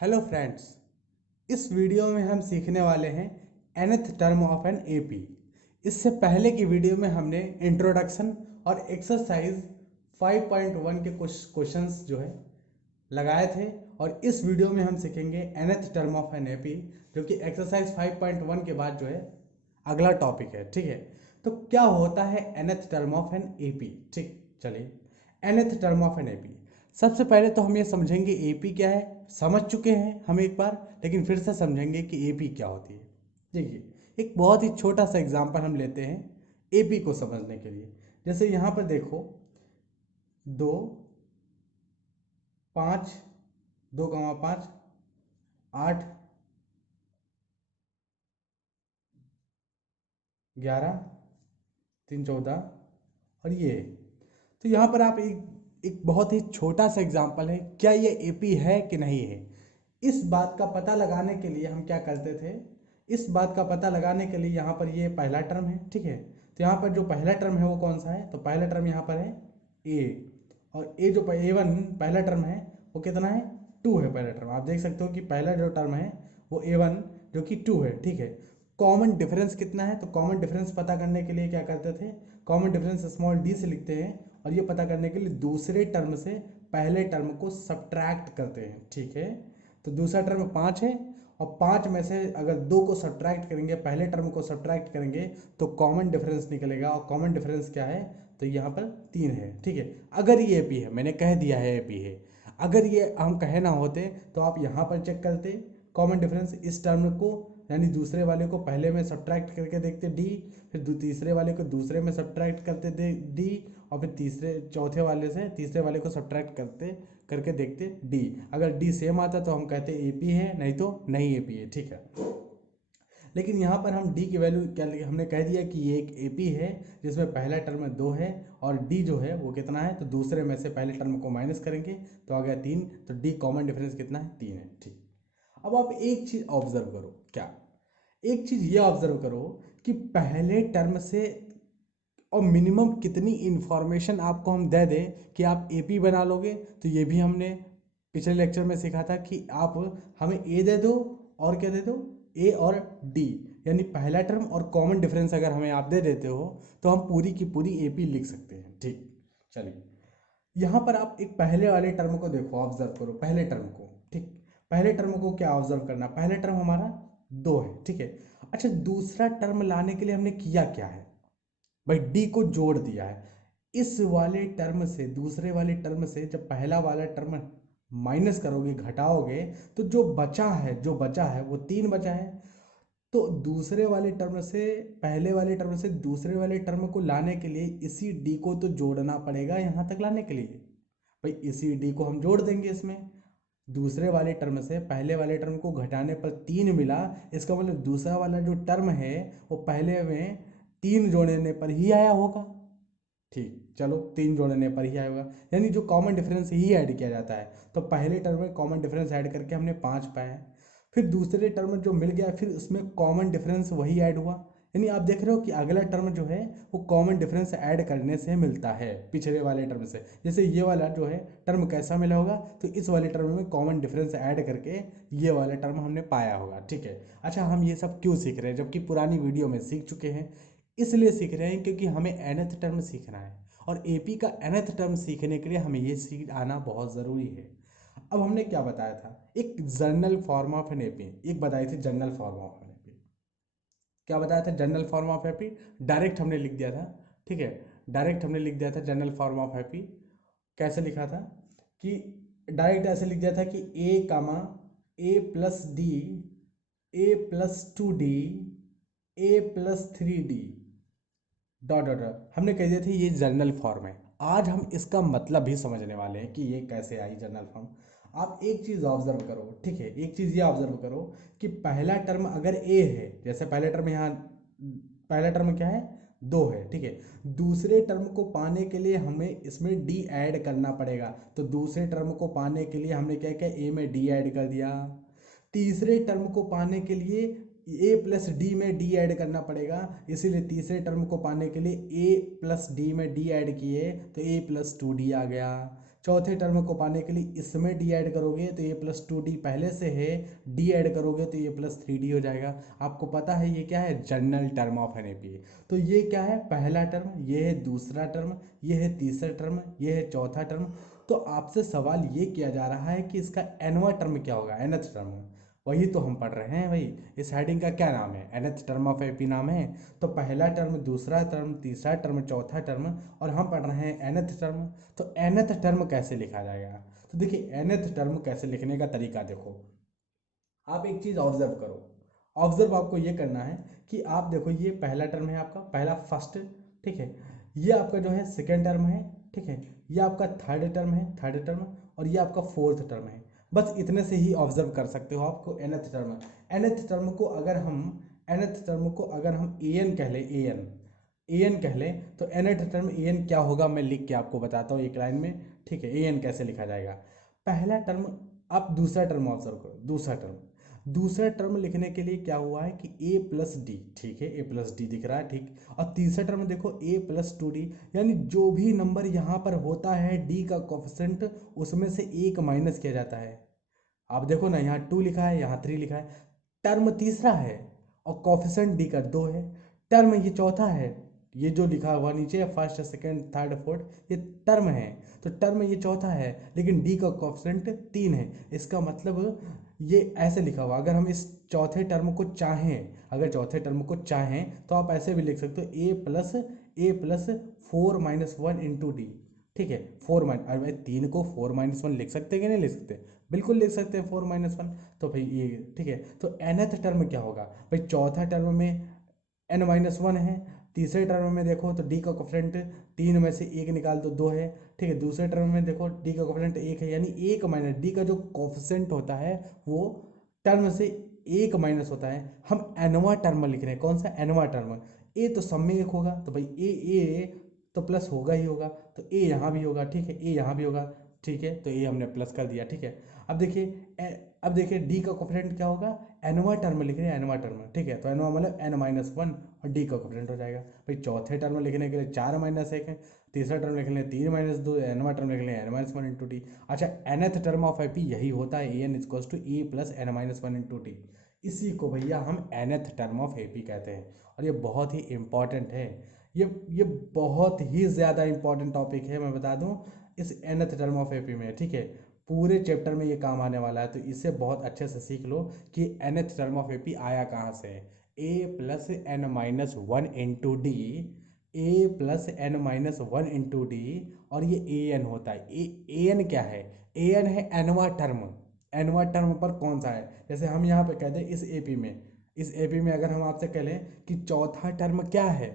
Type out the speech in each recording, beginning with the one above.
Hello friends, इस video में हम सीखने वाले हैं nth term of an AP. इससे पहले की वीडियो में हमने इंट्रोडक्शन और एक्सरसाइज 5.1 के कुछ क्वेश्चंस जो है लगाए थे, और इस वीडियो में हम सीखेंगे nth term of an AP, जो कि एक्सरसाइज 5.1 के बाद जो है अगला टॉपिक है। ठीक है, तो क्या होता है nth term of an AP. ठीक, चलिए nth term of an AP. सबसे पहले तो हम ये समझेंगे एपी क्या है। समझ चुके हैं हम एक बार, लेकिन फिर से समझेंगे कि एपी क्या होती है। देखिए, एक बहुत ही छोटा सा एग्जांपल हम लेते हैं एपी को समझने के लिए। जैसे यहाँ पर देखो, 2 5 2,5 8 11 3 14 और ये। तो यहाँ पर आप एक बहुत ही छोटा सा एग्जांपल है, क्या ये एपी है कि नहीं है। इस बात का पता लगाने के लिए हम क्या करते थे, इस बात का पता लगाने के लिए यहाँ पर ये पहला टर्म है। ठीक है, तो यहाँ पर जो पहला टर्म है वो कौन सा है, तो पहला टर्म यहाँ पर है ए, और ए जो A1 पहला टर्म है वो कितना है, 2 है पहला टर्म। आप देख सकते हो कि पहला जो टर्म है वो A1 जो कि 2 है। ठीक है, कॉमन डिफरेंस कितना है, तो कॉमन डिफरेंस पता करने के लिए क्या करते थे, कॉमन डिफरेंस स्मॉल डी से लिखते हैं, और ये पता करने के लिए दूसरे टर्म से पहले टर्म को सब्ट्रैक्ट करते हैं। ठीक है, तो दूसरा टर्म 5 है, और 5 में से अगर 2 को सब्ट्रैक्ट करेंगे, पहले टर्म को सब्ट्रैक्ट करेंगे, तो कॉमन डिफरेंस निकलेगा, और कॉमन डिफरेंस क्या है, तो यहाँ पर 3 है। ठीक है, अगर ये एपी है, मैंने कह दिया है एपी है, अगर ये हम कहे ना होते तो आप यहाँ पर चेक करते कॉमन डिफरेंस, इस टर्म को यानी दूसरे वाले को पहले में सब्ट्रैक्ट करके देखते डी, फिर तीसरे वाले को दूसरे में सब्ट्रैक्ट करते डी, और फिर चौथे वाले से तीसरे वाले को सब्ट्रैक्ट करके देखते डी। अगर डी सेम आता तो हम कहते एपी है, नहीं तो नहीं एपी है। ठीक है, लेकिन यहाँ पर हम डी की वैल्यू क्या, हमने कह दिया कि ये एक एपी है जिसमें पहला टर्म 2 है, और डी जो है वो कितना है, तो दूसरे में से पहले टर्म को माइनस करेंगे तो आ गया 3, तो डी कॉमन डिफरेंस कितना है, 3 है। ठीक, अब आप एक चीज ऑब्जर्व करो, क्या, एक चीज ये ऑब्जर्व करो कि पहले टर्म से और मिनिमम कितनी इंफॉर्मेशन आपको हम दे दें कि आप एपी बना लोगे। तो ये भी हमने पिछले लेक्चर में सीखा था कि आप हमें ए दे दो, और क्या दे दो, ए और डी, यानी पहला टर्म और कॉमन डिफरेंस अगर हमें आप दे देते हो तो हम पूरी की पूरी एपी लिख सकते हैं। ठीक, चलिए यहाँ पर आप एक पहले वाले टर्म को देखो, ऑब्जर्व करो पहले टर्म को। ठीक, पहले टर्म को क्या ऑब्जर्व करना, पहले टर्म हमारा 2 है। ठीक है, अच्छा दूसरा टर्म लाने के लिए हमने किया क्या है भाई, डी को जोड़ दिया है। इस वाले टर्म से दूसरे वाले टर्म से जब पहला वाला टर्म माइनस करोगे, घटाओगे, तो जो बचा है वो 3 बचा है। तो दूसरे वाले टर्म से पहले वाले टर्म से दूसरे वाले टर्म को लाने के लिए इसी डी को तो जोड़ना पड़ेगा यहाँ तक लाने के लिए। भाई इसी डी को हम जोड़ देंगे इसमें, दूसरे वाले टर्म से पहले वाले टर्म को घटाने पर 3 मिला, इसका मतलब दूसरा वाला जो टर्म है वो पहले में 3 जोड़ने पर ही आया होगा। ठीक, चलो 3 जोड़ने पर ही आएगा, यानी जो कॉमन डिफरेंस ही ऐड किया जाता है। तो पहले टर्म में कॉमन डिफरेंस ऐड करके हमने 5 पाए, फिर दूसरे टर्म में जो मिल गया फिर उसमें कॉमन डिफरेंस वही ऐड हुआ, यानी आप देख रहे हो कि अगला टर्म जो है वो कॉमन डिफरेंस ऐड करने से मिलता है पिछले वाले टर्म से। जैसे ये वाला जो है टर्म कैसा मिला होगा, तो इस वाले टर्म में कॉमन डिफरेंस ऐड करके ये वाला टर्म हमने पाया होगा। ठीक है, अच्छा हम ये सब क्यों सीख रहे हैं जबकि पुरानी वीडियो में सीख चुके हैं, इसलिए सीख रहे हैं क्योंकि हमें nth टर्म सीखना है, और एपी का nth टर्म सीखने के लिए हमें ये सीख आना बहुत ज़रूरी है। अब हमने क्या बताया था, एक journal form of an AP, एक बताई थी general form of an AP. क्या बताया था general form of AP, direct हमने लिख दिया था। ठीक है, डायरेक्ट हमने लिख दिया था जनरल फॉर्म ऑफ एपी। कैसे लिखा था कि डायरेक्ट ऐसे लिख दिया था कि a comma a plus d, a plus 2 d, a plus 3 d, dot dot dot, हमने कह दिया था ये जर्नल फॉर्म है। आज हम इसका मतलब भी समझने वाले हैं कि ये कैसे आई जर्नल फॉर्म। आप एक चीज़ ऑब्जर्व करो, ठीक है, एक चीज़ ये ऑब्जर्व करो कि पहला टर्म अगर ए है, जैसे पहला टर्म यहाँ, पहला टर्म क्या है, 2 है। ठीक है, दूसरे टर्म को पाने के लिए हमें इसमें डी ऐड करना पड़ेगा, तो दूसरे टर्म को पाने के लिए हमने क्या किया, ए में डी ऐड कर दिया। तीसरे टर्म को पाने के लिए ए प्लस डी में डी ऐड करना पड़ेगा, इसीलिए तीसरे टर्म को पाने के लिए ए प्लस डी में डी ऐड किए तो ए प्लस 2 डी आ गया। चौथे टर्म को पाने के लिए इसमें डी ऐड करोगे तो ये प्लस 2d पहले से है, डी ऐड करोगे तो ये प्लस 3d हो जाएगा। आपको पता है ये क्या है, general term of an AP. तो ये क्या है, पहला टर्म, ये है दूसरा टर्म, ये है तीसरा टर्म, ये है चौथा टर्म। तो आपसे सवाल ये किया जा रहा है कि इसका एनवा टर्म क्या होगा, एनथ टर्म। वही तो हम पढ़ रहे हैं भाई। इस हेडिंग का क्या नाम है, एनथ टर्म ऑफ एपी नाम है। तो पहला टर्म, दूसरा टर्म, तीसरा टर्म, चौथा टर्म, और हम पढ़ रहे हैं एनथ टर्म। तो एनथ टर्म कैसे लिखा जाएगा, तो देखिए एनथ टर्म कैसे लिखने का तरीका देखो। आप एक चीज़ ऑब्जर्व करो। ऑब्जर्व आपको ये करना है कि आप देखो, ये पहला टर्म है आपका, पहला फर्स्ट, ठीक है। ये आपका जो है सेकेंड टर्म है, ठीक है। ये आपका थर्ड टर्म है, थर्ड टर्म, और ये आपका फोर्थ टर्म है। बस इतने से ही ऑब्जर्व कर सकते हो आपको एनथ टर्म। एनथ टर्म को अगर हम एनथ टर्म को अगर हम ए एन कह लें, ए एन कह लें, तो एनथ टर्म ए एन क्या होगा मैं लिख के आपको बताता हूँ एक लाइन में, ठीक है। ए एन कैसे लिखा जाएगा, पहला टर्म, आप दूसरा टर्म ऑब्जर्व करो, दूसरा टर्म लिखने के लिए क्या हुआ है कि ए प्लस डी, ठीक है, ए प्लस डी दिख रहा है, ठीक। और तीसरा टर्म देखो ए प्लस 2d, यानी जो भी नंबर यहाँ पर होता है डी का कोफिशिएंट, उसमें से एक माइनस किया जाता है। आप देखो ना, यहाँ 2 लिखा है, यहाँ 3 लिखा है। टर्म तीसरा है और कोफिशिएंट डी का 2 है। टर्म ये चौथा है, ये जो लिखा हुआ नीचे फर्स्ट सेकंड थर्ड फोर्थ, ये टर्म है। तो टर्म ये चौथा है, लेकिन डी का कोफिशिएंट 3 है। इसका मतलब ये ऐसे लिखा हुआ, अगर हम इस चौथे टर्म को चाहें, अगर चौथे टर्म को चाहें तो आप ऐसे भी लिख सकते हो, ए प्लस 4 - 1 इंटू डी, ठीक है। 4 - अरे 3 को 4 - 1 लिख सकते हैं कि नहीं लिख सकते, बिल्कुल लिख सकते हैं 4 - 1। तो भाई ये ठीक है। तो nth टर्म क्या होगा भाई, चौथा टर्म में n-1 है, तीसरे टर्म में देखो तो डी का कोफिशिएंट 3 में से 1 निकाल दो 2 है, ठीक है। दूसरे टर्म में देखो डी का कोफिशिएंट 1 है, यानी 1 माइनस डी का जो कोफिशिएंट होता है वो टर्म से 1 माइनस होता है। हम एनवा टर्म लिख रहे हैं, कौन सा एनवा टर्म, ए तो सब में 1 होगा, तो भाई ए तो प्लस होगा ही होगा, तो ए यहाँ भी होगा, ठीक है, ए यहाँ भी होगा, ठीक है। तो ए हमने प्लस कर दिया, ठीक है। अब देखिए डी का कोफिशिएंट क्या होगा, एनवा टर्म लिख रहे हैं, एनवा टर्म, ठीक है। तो एनवा मतलब n-1 और डी का कोफिशिएंट हो जाएगा। भाई चौथे टर्म लिखने के लिए 4 - 1 है, तीसरा टर्म लिख लें 3 - 2, एनवा टर्म लिख लें n-1 इंटू डी। अच्छा, nth टर्म ऑफ एपी यही होता है, a n equals to A plus n-1 into d. इसी को भैया हम nth टर्म ऑफ एपी कहते हैं, और ये बहुत ही इंपॉर्टेंट है। ये बहुत ही ज़्यादा इंपॉर्टेंट टॉपिक है, मैं बता दूं इस nth टर्म ऑफ एपी में, ठीक है। पूरे चैप्टर में ये काम आने वाला है, तो इसे बहुत अच्छे से सीख लो कि nth टर्म ऑफ एपी आया कहाँ से है। a plus n-1 into D, a plus n-1 into D, और ये ए एन होता है। ए एन क्या है, ए एन है एनवा टर्म। एनवा टर्म पर कौन सा है, जैसे हम यहाँ पे कहते हैं इस एपी में अगर हम आपसे कह लें कि चौथा टर्म क्या है,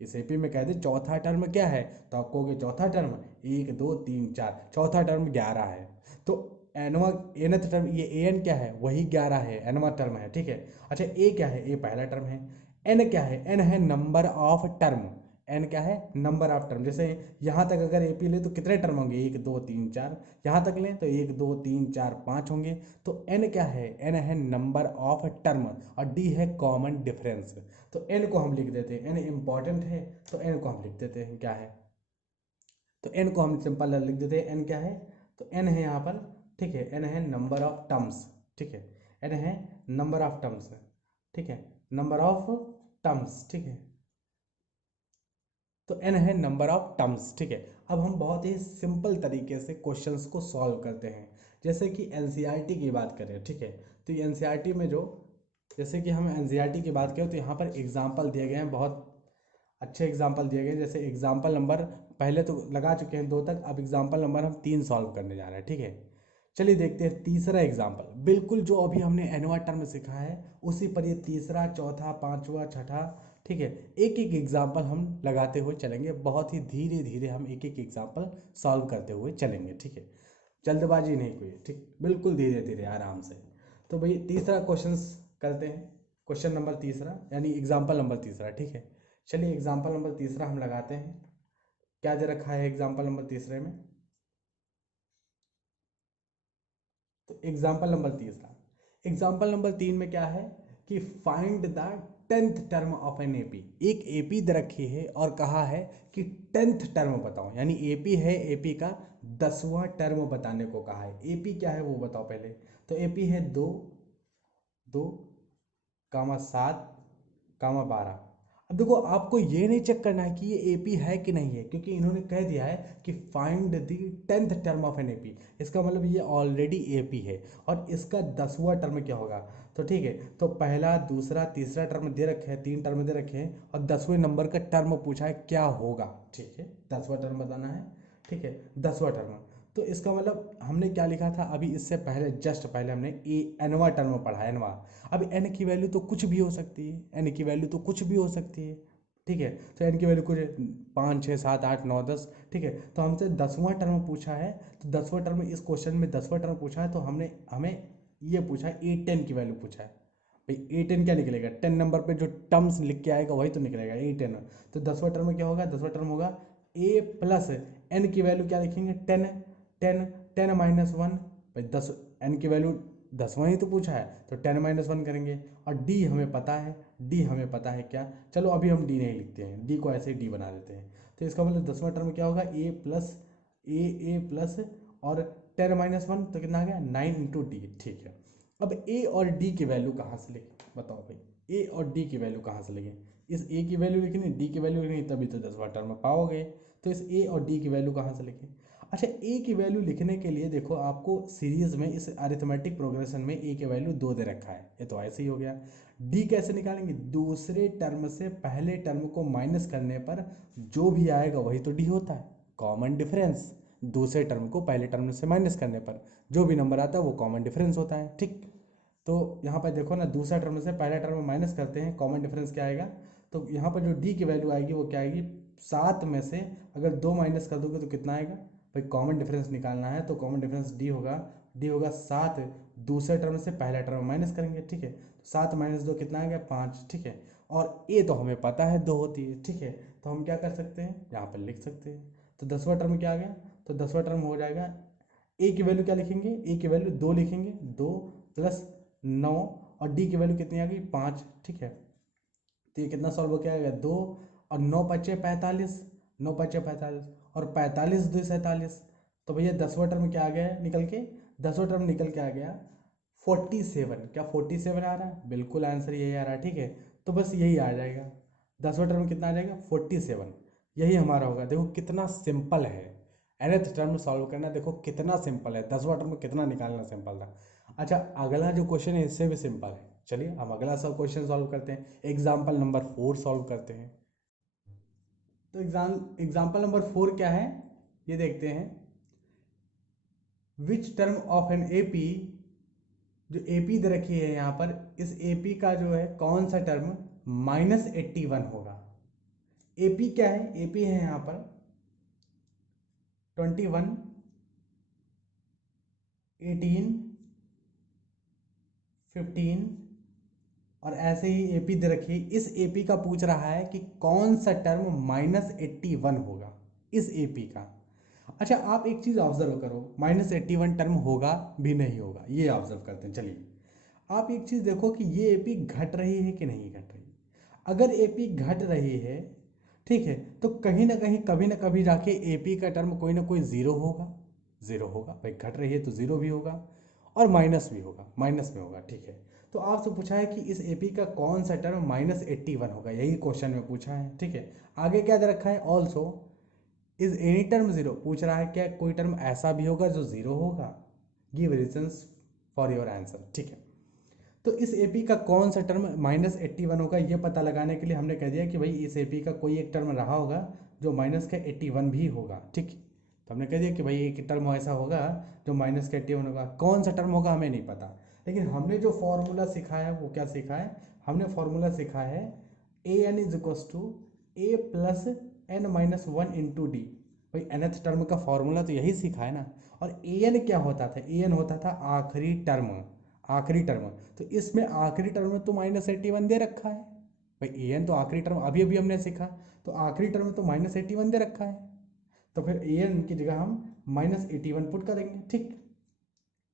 इस एपी में कह दे चौथा टर्म क्या है, तो आप कहोगे चौथा टर्म 1 2 3 4, चौथा टर्म 11 है। तो एनवा एनथ टर्म, ये ए एन क्या है, वही 11 है, एनवा टर्म है, ठीक है। अच्छा, ए क्या है, ए पहला टर्म है। एन क्या है, एन है नंबर ऑफ टर्म, एन क्या है, नंबर ऑफ टर्म। जैसे यहाँ तक अगर एपी ले तो कितने टर्म होंगे, 1 2 3 4, यहाँ तक लें तो 1 2 3 4 5 होंगे। तो एन क्या है, एन है नंबर ऑफ टर्म, और डी है कॉमन डिफरेंस। तो एन को हम लिख देते हैं, एन इंपॉर्टेंट है तो एन को हम लिख देते हैं क्या है, तो एन को हम सिंपल लिख देते हैं। एन क्या है, तो एन है यहाँ पर, ठीक है, एन है नंबर ऑफ टर्म्स, ठीक है। एन है नंबर ऑफ टर्म्स, ठीक है, नंबर ऑफ टर्म्स, ठीक है। तो एन है नंबर ऑफ टर्म्स, ठीक है। अब हम बहुत ही सिंपल तरीके से क्वेश्चंस को सॉल्व करते हैं, जैसे कि एनसीईआरटी की बात करें, ठीक है। तो एनसीईआरटी में जो, जैसे कि हम एनसीईआरटी की बात करें तो यहाँ पर एग्जाम्पल दिए गए हैं, बहुत अच्छे एग्जाम्पल दिए गए हैं। जैसे एग्जाम्पल नंबर पहले तो लगा चुके हैं 2 तक, अब एग्जाम्पल नंबर हम 3 सॉल्व करने जा रहे हैं, ठीक है। चलिए देखते हैं तीसरा एग्जाम्पल, बिल्कुल जो अभी हमने एनवा टर्म सीखा है उसी पर ये तीसरा, चौथा, पांचवा, छठा, ठीक है, एक एक एग्जाम्पल हम लगाते हुए चलेंगे। बहुत ही धीरे धीरे हम एक एक एग्जाम्पल सॉल्व करते हुए चलेंगे, ठीक है। जल्दबाजी नहीं कोई, ठीक, बिल्कुल धीरे धीरे आराम से। तो भाई तीसरा क्वेश्चन करते हैं, क्वेश्चन नंबर तीसरा यानी एग्जाम्पल नंबर तीसरा, ठीक है। चलिए एग्जाम्पल नंबर तीसरा हम लगाते हैं। क्या दे रखा है एग्जाम्पल नंबर तीसरे में, तो एग्जाम्पल नंबर तीसरा, एग्जाम्पल नंबर 3 में क्या है कि find the 10th term of an AP. एक एपी दे रखी है और कहा है कि 10th टर्म बताओ, यानी एपी है, एपी का 10वां टर्म बताने को कहा है। एपी क्या है वो बताओ पहले। तो एपी है 2, 2, 7, 12। अब देखो आपको ये नहीं चेक करना है कि ये एपी है कि नहीं है, क्योंकि इन्होंने कह दिया है कि find the 10th term of an AP. इसका मतलब ये ऑलरेडी एपी है और इसका 10वां टर्म क्या होगा। तो ठीक है, तो पहला, दूसरा, तीसरा टर्म दे रखे हैं, 3 टर्म दे रखे हैं और 10वें नंबर का टर्म पूछा है क्या होगा। ठीक है, 10वां टर्म बताना है। ठीक है, 10वां टर्म। तो इसका मतलब हमने क्या लिखा था अभी, इससे पहले जस्ट पहले हमने एनवा टर्म पढ़ा, एनवा। अब एन की वैल्यू तो कुछ भी हो सकती है, एन की वैल्यू तो कुछ भी हो सकती है। ठीक है, तो एन की वैल्यू कुछ 5, 6, 7, 8, 9, 10। ठीक है, तो हमसे 10वां टर्म पूछा है। तो 10वां टर्म, इस क्वेश्चन में 10वां टर्म पूछा है, तो हमने हमें ये पूछा है A10 की वैल्यू पूछा है। भाई A10 क्या निकलेगा, 10 नंबर पे जो टर्म्स लिख के आएगा वही तो निकलेगा A10। तो 10वां टर्म क्या होगा, 10वां टर्म होगा A प्लस एन की वैल्यू क्या लिखेंगे, 10, 10, 10 माइनस 1। भाई 10, एन की वैल्यू 10वां ही तो पूछा है, तो 10 माइनस 1 करेंगे। और डी हमें पता है, डी हमें पता है क्या, चलो अभी हम डी नहीं लिखते हैं, डी को ऐसे ही डी बना देते हैं। तो इसका मतलब 10वां टर्म क्या होगा, ए प्लस और 10 माइनस 1 तो कितना आ गया, 9 इंटू डी। ठीक है, अब ए और डी की वैल्यू कहाँ से लिखें बताओ भाई, ए और डी की वैल्यू कहाँ से लिखें। इस ए की वैल्यू लिखनी, डी की वैल्यू लिखनी, तभी तो 10वां टर्म पाओगे। तो इस ए और डी की वैल्यू कहाँ से लिखें। अच्छा, ए की वैल्यू लिखने के लिए देखो आपको सीरीज में इस अरिथमेटिक प्रोग्रेशन में ए की वैल्यू 2 दे रखा है, ये तो ऐसे ही हो गया। डी कैसे निकालेंगे, दूसरे टर्म से पहले टर्म को माइनस करने पर जो भी आएगा वही तो डी होता है, कॉमन डिफरेंस। दूसरे टर्म को पहले टर्म से माइनस करने पर जो भी नंबर आता है वो कॉमन डिफरेंस होता है। ठीक, तो यहाँ पर देखो ना, दूसरा टर्म से पहला टर्म माइनस करते हैं, कॉमन डिफरेंस क्या आएगा। तो यहाँ पर जो डी की वैल्यू आएगी वो क्या आएगी, 7 में से अगर 2 माइनस कर दोगे तो कितना आएगा। भाई कॉमन डिफरेंस निकालना है तो कॉमन डिफरेंस डी होगा, डी होगा 7, दूसरे टर्म से पहला टर्म माइनस करेंगे। ठीक है, तो 7 माइनस 2 कितना आ गया, 5। ठीक है, और ए तो हमें पता है 2 होती है। ठीक है, तो हम क्या कर सकते हैं, यहाँ पर लिख सकते हैं। तो 10वां टर्म क्या आ गया, तो 10वां टर्म हो जाएगा, ए की वैल्यू क्या लिखेंगे, ए की वैल्यू 2 लिखेंगे, 2 प्लस 9 और डी की वैल्यू कितनी आ गई, 5। ठीक है, तो ये कितना सॉल्व हो क्या आएगा, 2 और 9 पचे 45, 9 पचे 45 और 45 2 47। तो भैया 10वां टर्म क्या आ गया निकल के, 10वां टर्म निकल के आ गया 47। क्या 47 आ रहा है, बिल्कुल आंसर यही आ रहा है। ठीक है, तो बस यही आ जाएगा, 10वां टर्म कितना आ जाएगा 47, यही हमारा होगा। देखो कितना सिंपल है, nth टर्म सॉल्व करना, देखो कितना सिंपल है, 10वां टर्म कितना निकालना सिंपल था। अच्छा, अगला जो क्वेश्चन है इससे भी सिंपल है, चलिए हम अगला सब क्वेश्चन सॉल्व करते हैं। एग्जाम्पल नंबर 4 सॉल्व करते हैं। तो एग्जाम्पल नंबर 4 क्या है ये देखते हैं। Which term of an AP, जो एपी दे रखी है यहाँ पर, इस एपी का जो है कौन सा टर्म -81 होगा। एपी क्या है, एपी है यहाँ पर 21, 18, 15 और ऐसे ही एपी दे रखी है। इस एपी का पूछ रहा है कि कौन सा टर्म -81 होगा इस एपी का। अच्छा, आप एक चीज़ ऑब्जर्व करो, -81 टर्म होगा भी नहीं होगा, ये ऑब्जर्व करते हैं। चलिए आप एक चीज़ देखो कि ये एपी घट रही है कि नहीं घट रही। अगर एपी घट रही है, ठीक है, तो कहीं ना कहीं कभी ना कभी जाके एपी का टर्म कोई ना कोई ज़ीरो होगा, ज़ीरो होगा। भाई घट रही है तो ज़ीरो भी होगा और माइनस भी होगा, माइनस में होगा। ठीक है, तो आपसे पूछा है कि इस एपी का कौन सा टर्म -81 होगा, यही क्वेश्चन में पूछा है। ठीक है, आगे क्या दे रखा है, also is any term zero, पूछ रहा है क्या कोई टर्म ऐसा भी होगा जो जीरो होगा। Give reasons for your answer. ठीक है, तो इस एपी का कौन सा टर्म -81 होगा, ये पता लगाने के लिए हमने कह दिया कि भाई इस एपी का कोई एक टर्म रहा होगा जो -81 भी होगा। ठीक, तो हमने कह दिया कि भाई एक टर्म ऐसा होगा जो -81 होगा। कौन सा टर्म होगा हमें नहीं पता, लेकिन हमने जो फॉर्मूला सीखा है वो क्या सीखा है, हमने फॉर्मूला सीखा है an is equals to A plus N minus 1 into D. भाई nth टर्म का फॉर्मूला तो यही सीखा है ना। और an क्या होता था, an होता था आखिरी टर्म, आखिरी टर्म। तो इसमें आखिरी टर्म में तो -81 दे रखा है। भाई an तो आखिरी टर्म, अभी अभी हमने सीखा, तो आखिरी टर्म में तो -81 दे रखा है। तो फिर an की जगह हम -81 पुट करेंगे। ठीक,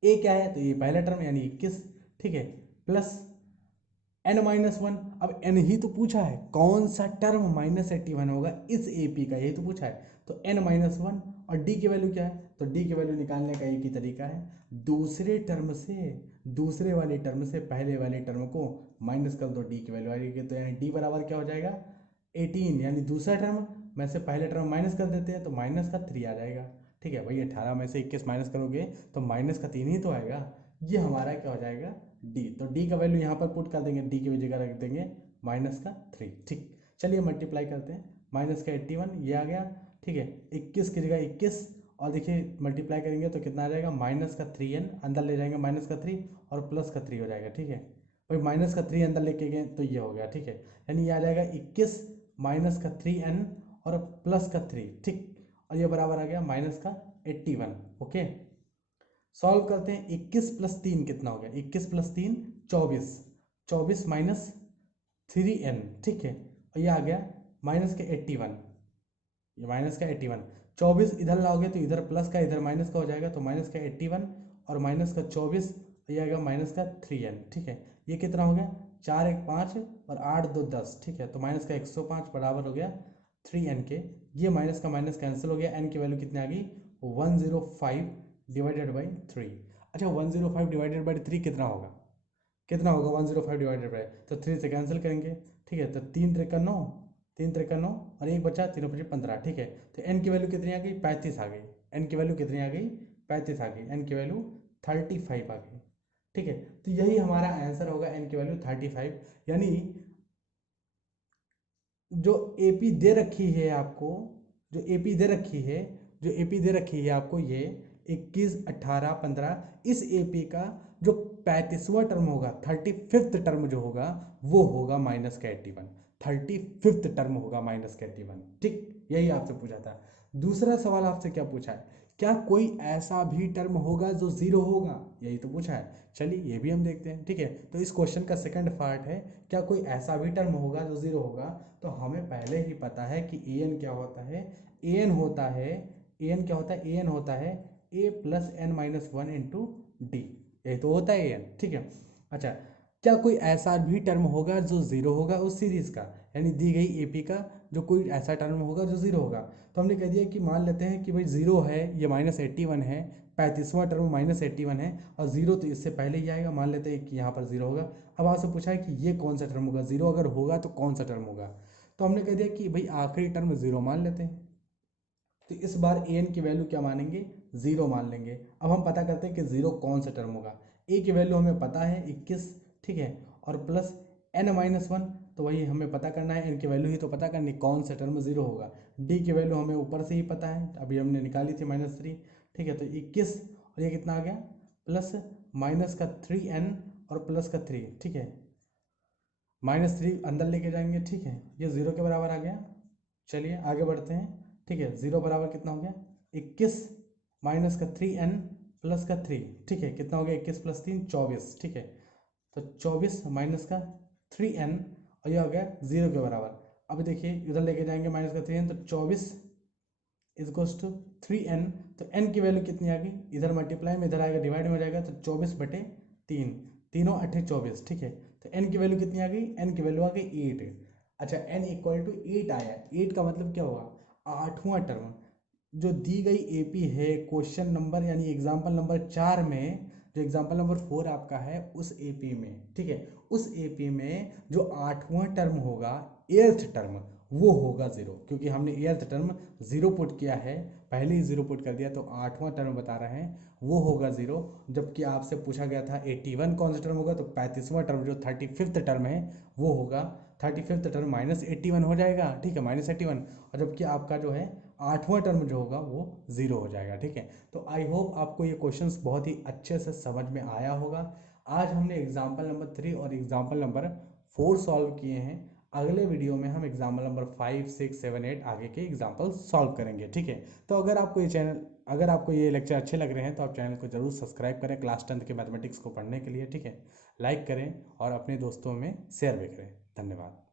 ए क्या है, तो ये पहला टर्म यानी 21। ठीक है, प्लस n-1, अब n ही तो पूछा है, कौन सा टर्म -81 होगा इस AP का, यही तो पूछा है। तो n-1 और d की वैल्यू क्या है, तो d की वैल्यू निकालने का एक ही तरीका है, दूसरे वाले टर्म से पहले वाले टर्म को माइनस कर दो, d की वैल्यू आएगी। तो यानी d बराबर क्या हो जाएगा 18, यानी दूसरा टर्म में से पहले टर्म माइनस कर देते हैं तो माइनस का 3 आ जाएगा। ठीक है भाई, 18 में से 21 माइनस करोगे तो माइनस का 3 ही तो आएगा। ये हमारा क्या हो जाएगा d, तो d का वैल्यू यहाँ पर पुट कर देंगे, d की जगह रख देंगे -3। ठीक, चलिए मल्टीप्लाई करते हैं, माइनस का 81 ये आ गया। ठीक है, 21 की जगह 21, और देखिए मल्टीप्लाई करेंगे तो कितना आ जाएगा -3n, अंदर ले जाएंगे -3 और +3 हो जाएगा। ठीक है भाई, -3 अंदर लेके गए तो ये हो गया। ठीक है, यानी ये आ जाएगा 21 -3n और +3। ठीक, और ये बराबर आ गया -81। ओके, सॉल्व करते हैं। 21 + 3 कितना हो गया, 21 + 3 24, 24 -3n। ठीक है, और ये आ गया -81, ये -81। 24 इधर लाओगे तो इधर प्लस का इधर माइनस का हो जाएगा, तो -81 और -24, ये आ गया -3n। ठीक है, ये कितना हो गया 4 1 5 और 8 2 10। ठीक है, तो -105 बराबर हो गया 3n के। ये माइनस का माइनस कैंसिल हो गया, n की वैल्यू कितनी आ गई 105 डिवाइडेड बाई 3। अच्छा, 105 डिवाइडेड बाई 3 कितना होगा, 105 डिवाइडेड बाई, तो 3 से कैंसिल करेंगे। ठीक है, तो 3 3 9, 3 3 9 और एक बचा 3 5 15। ठीक है, तो n की वैल्यू कितनी आ गई 35 आ गई, n की वैल्यू कितनी आ गई 35 आ गई, n की वैल्यू 35 आ गई। ठीक है, तो यही हमारा आंसर होगा, n की वैल्यू 35। यानी जो AP दे रखी है आपको, जो AP दे रखी है, जो AP दे रखी है आपको, ये 21 18 15, इस AP का जो 35वां टर्म होगा, 35th टर्म जो होगा वो होगा -81, 35th टर्म होगा -81। ठीक, यही आपसे पूछा था। दूसरा सवाल आपसे क्या पूछा है, क्या कोई ऐसा भी टर्म होगा जो 0 होगा, यही तो पूछा है। चलिए ये भी हम देखते हैं। ठीक है, तो इस क्वेश्चन का सेकंड पार्ट है, क्या कोई ऐसा भी टर्म होगा जो 0 होगा। तो हमें पहले ही पता है कि an क्या होता है, an होता है, an क्या होता है, an होता है a + n-1 इंटू डी, यही तो होता है an। ठीक है, अच्छा, क्या कोई ऐसा भी टर्म होगा जो 0 होगा उस सीरीज का, यानी दी गई AP का जो कोई ऐसा टर्म होगा जो 0 होगा। तो हमने कह दिया कि मान लेते हैं कि भाई 0 है, ये -81 है, 35वां टर्म -81 है, और 0 तो इससे पहले ही आएगा, मान लेते हैं कि यहाँ पर 0 होगा। अब आपसे पूछा है कि ये कौन सा टर्म होगा, 0 अगर होगा तो कौन सा टर्म होगा। तो हमने कह दिया कि भाई आखिरी टर्म 0 मान लेते हैं, तो इस बार an की वैल्यू क्या मानेंगे 0 मान लेंगे। अब हम पता करते हैं कि 0 कौन सा टर्म होगा। a की वैल्यू हमें पता है 21। ठीक है, और प्लस n-1, तो वही हमें पता करना है, n की वैल्यू ही तो पता करनी, कौन सा टर्म 0 होगा। d की वैल्यू हमें ऊपर से ही पता है, अभी हमने निकाली थी -3। ठीक है, तो 21 और ये कितना आ गया प्लस -3n और +3। ठीक है, -3 अंदर लेके जाएंगे। ठीक है, ये 0 के बराबर आ गया। चलिए आगे बढ़ते हैं। ठीक है, 0 बराबर कितना हो गया 21 -3n +3। ठीक है, कितना हो गया 21 + 3 24। ठीक है, तो 24 -3n और ये हो गया 0 के बराबर। अब देखिए इधर लेके जाएंगे -3n, तो 24 = 3n, तो n की वैल्यू कितनी आ गई, इधर मल्टीप्लाई में इधर आएगा डिवाइड में हो जाएगा, तो 24/3, तीनों 8 24। ठीक है, तो n की वैल्यू कितनी आ गई, n की वैल्यू आ गई 8। अच्छा, n = 8 आया, 8 का मतलब क्या हुआ 8वां टर्म। जो दी गई AP है क्वेश्चन नंबर यानी एग्जाम्पल नंबर 4 में, जो एग्जाम्पल नंबर 4 आपका है उस AP में, ठीक है, उस AP में जो 8वां टर्म होगा, 8th टर्म, वो होगा 0, क्योंकि हमने 8th टर्म 0 पुट किया है, पहले ही 0 पुट कर दिया, तो 8वां टर्म बता रहे हैं वो होगा 0। जबकि आपसे पूछा गया था 81 कौन सा टर्म होगा, तो 35वां टर्म जो 35th टर्म है वो होगा, 35th टर्म -81 हो जाएगा। ठीक है, -81, और जबकि आपका जो है 8वां टर्म जो होगा वो 0 हो जाएगा। ठीक है, तो आई होप आपको ये क्वेश्चंस बहुत ही अच्छे से समझ में आया होगा। आज हमने एग्जाम्पल नंबर 3 और एग्जाम्पल नंबर 4 सॉल्व किए हैं। अगले वीडियो में हम एग्जाम्पल नंबर 5 6 7 8 आगे के एग्जाम्पल सॉल्व करेंगे। ठीक है, तो अगर आपको ये लेक्चर अच्छे लग रहे हैं तो आप चैनल को जरूर सब्सक्राइब करें क्लास 10th के मैथमेटिक्स को पढ़ने के लिए। ठीक है, लाइक करें और अपने दोस्तों में शेयर भी करें। धन्यवाद।